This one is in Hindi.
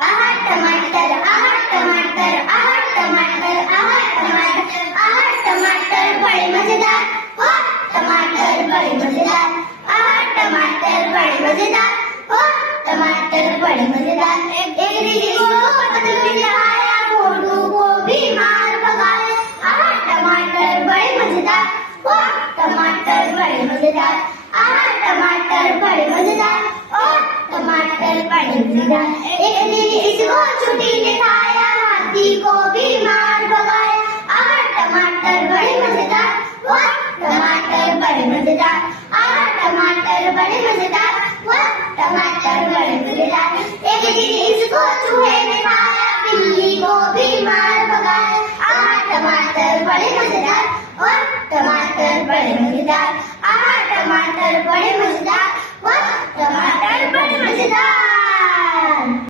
आहा टमाटर, आहा टमाटर, आहा टमाटर, आहा टमाटर, आहा टमाटर बड़े मजेदार, ओ टमाटर बड़े मजेदार, आहा टमाटर बड़े मजेदार, ओ टमाटर बड़े मजेदार। एक दीदी को पतंग लगाया, मोटू को भी मार भगाया, आहा टमाटर बड़े मजेदार, ओ टमाटर बड़े मजेदार, आहा टमाटर बड़े मजेदार, ओ टमाटर बड़े मजेदार। एक दीदी इसको छुट्टी ने खाया, हाथी को भी मार भगाया, आहा टमाटर बड़े मजेदार, ओ टमाटर बड़े मजेदार, आहा टमाटर बड़े मजेदार, ओ टमाटर बड़े मजेदार। एक दीदी इसको चूहे ने खाया, बिल्ली को भी मार भगाया, आहा टमाटर बड़े मजेदार, ओ टमाटर बड़े मजेदार, आहा टमाटर बड़े मजेदार, ओ टमाटर बड़े मजेदार।